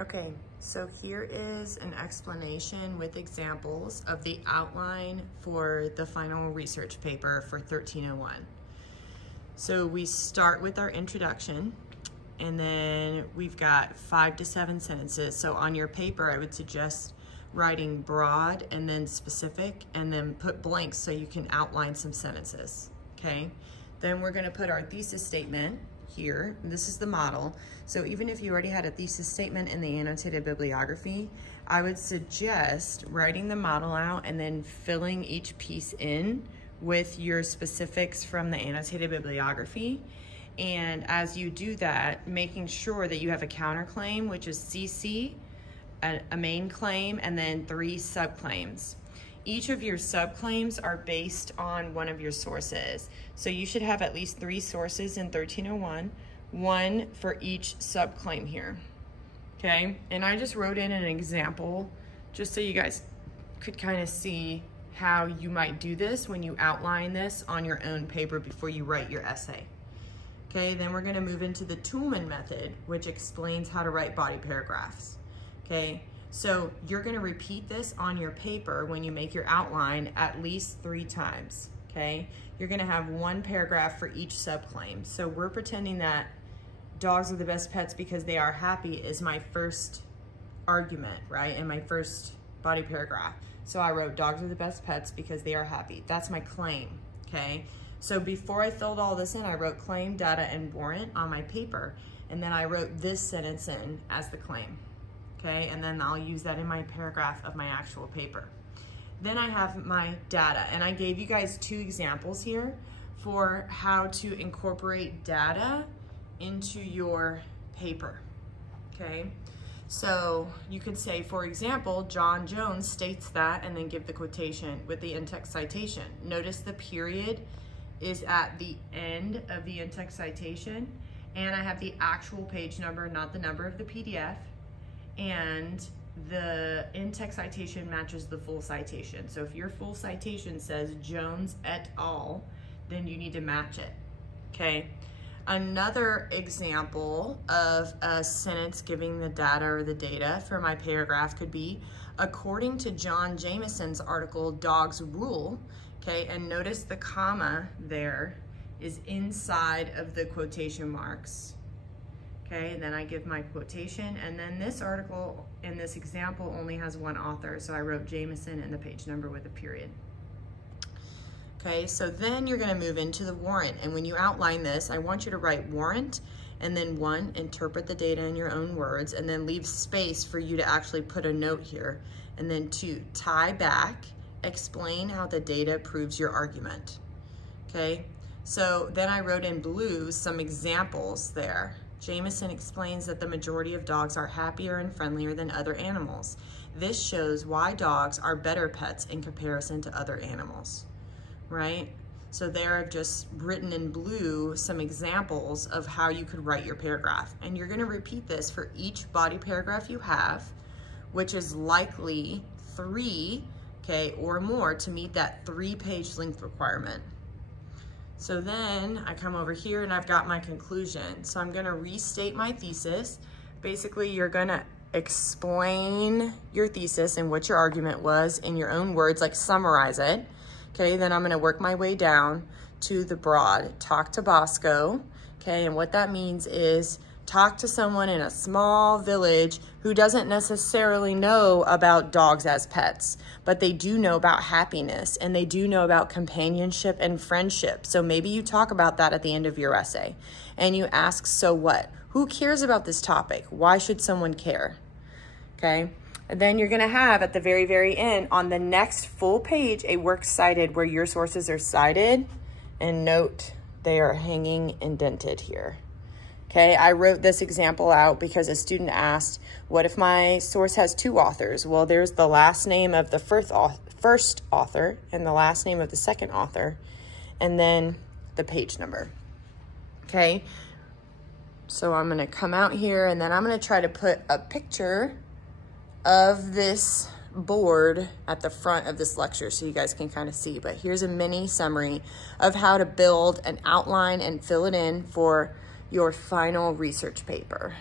Okay, so here is an explanation with examples of the outline for the final research paper for 1301. So we start with our introduction, and then we've got 5 to 7 sentences. So on your paper, I would suggest writing broad and then specific, and then put blanks so you can outline some sentences, okay? Then we're gonna put our thesis statement here. This is the model. So even if you already had a thesis statement in the annotated bibliography, I would suggest writing the model out and then filling each piece in with your specifics from the annotated bibliography. And as you do that, making sure that you have a counterclaim, which is CC, a main claim, and then 3 subclaims. Each of your subclaims are based on one of your sources. So you should have at least 3 sources in 1301, 1 for each subclaim here, okay? And I just wrote in an example just so you guys could kind of see how you might do this when you outline this on your own paper before you write your essay. Okay, then we're gonna move into the Toolman Method, which explains how to write body paragraphs, okay? So you're gonna repeat this on your paper when you make your outline at least 3 times, okay? You're gonna have 1 paragraph for each subclaim. So we're pretending that dogs are the best pets because they are happy is my first argument, right? And my first body paragraph. So I wrote dogs are the best pets because they are happy. That's my claim, okay? So before I filled all this in, I wrote claim, data, and warrant on my paper. And then I wrote this sentence in as the claim. Okay, and then I'll use that in my paragraph of my actual paper. Then I have my data, and I gave you guys 2 examples here for how to incorporate data into your paper, okay? So you could say, for example, John Jones states that, and then give the quotation with the in-text citation. Notice the period is at the end of the in-text citation, and I have the actual page number, not the number of the PDF, and the in-text citation matches the full citation. So if your full citation says Jones et al., then you need to match it, okay? Another example of a sentence giving the data or the data for my paragraph could be, according to John Jameson's article, Dogs Rule, okay? And notice the comma there is inside of the quotation marks. Okay, and then I give my quotation, and then this article in this example only has 1 author, so I wrote Jameson and the page number with a period. Okay, so then you're gonna move into the warrant, and when you outline this, I want you to write warrant, and then 1, interpret the data in your own words, and then leave space for you to actually put a note here, and then 2, tie back, explain how the data proves your argument, okay? So then I wrote in blue some examples there. Jameson explains that the majority of dogs are happier and friendlier than other animals. This shows why dogs are better pets in comparison to other animals, right? So there I've just written in blue some examples of how you could write your paragraph. And you're gonna repeat this for each body paragraph you have, which is likely 3, okay, or more to meet that 3-page length requirement. So then I come over here and I've got my conclusion. So I'm gonna restate my thesis. Basically, you're gonna explain your thesis and what your argument was in your own words, like summarize it. Okay, then I'm gonna work my way down to the broad. Talk to Bosco, okay, and what that means is talk to someone in a small village who doesn't necessarily know about dogs as pets, but they do know about happiness, and they do know about companionship and friendship. So maybe you talk about that at the end of your essay, and you ask, so what? Who cares about this topic? Why should someone care? Okay, and then you're gonna have at the very, very end on the next full page, a works cited where your sources are cited, and note they are hanging indented here. Okay, I wrote this example out because a student asked, what if my source has 2 authors? Well, there's the last name of the first author and the last name of the second author, and then the page number. Okay, so I'm gonna come out here and then I'm gonna try to put a picture of this board at the front of this lecture so you guys can kind of see. But here's a mini summary of how to build an outline and fill it in for your final research paper.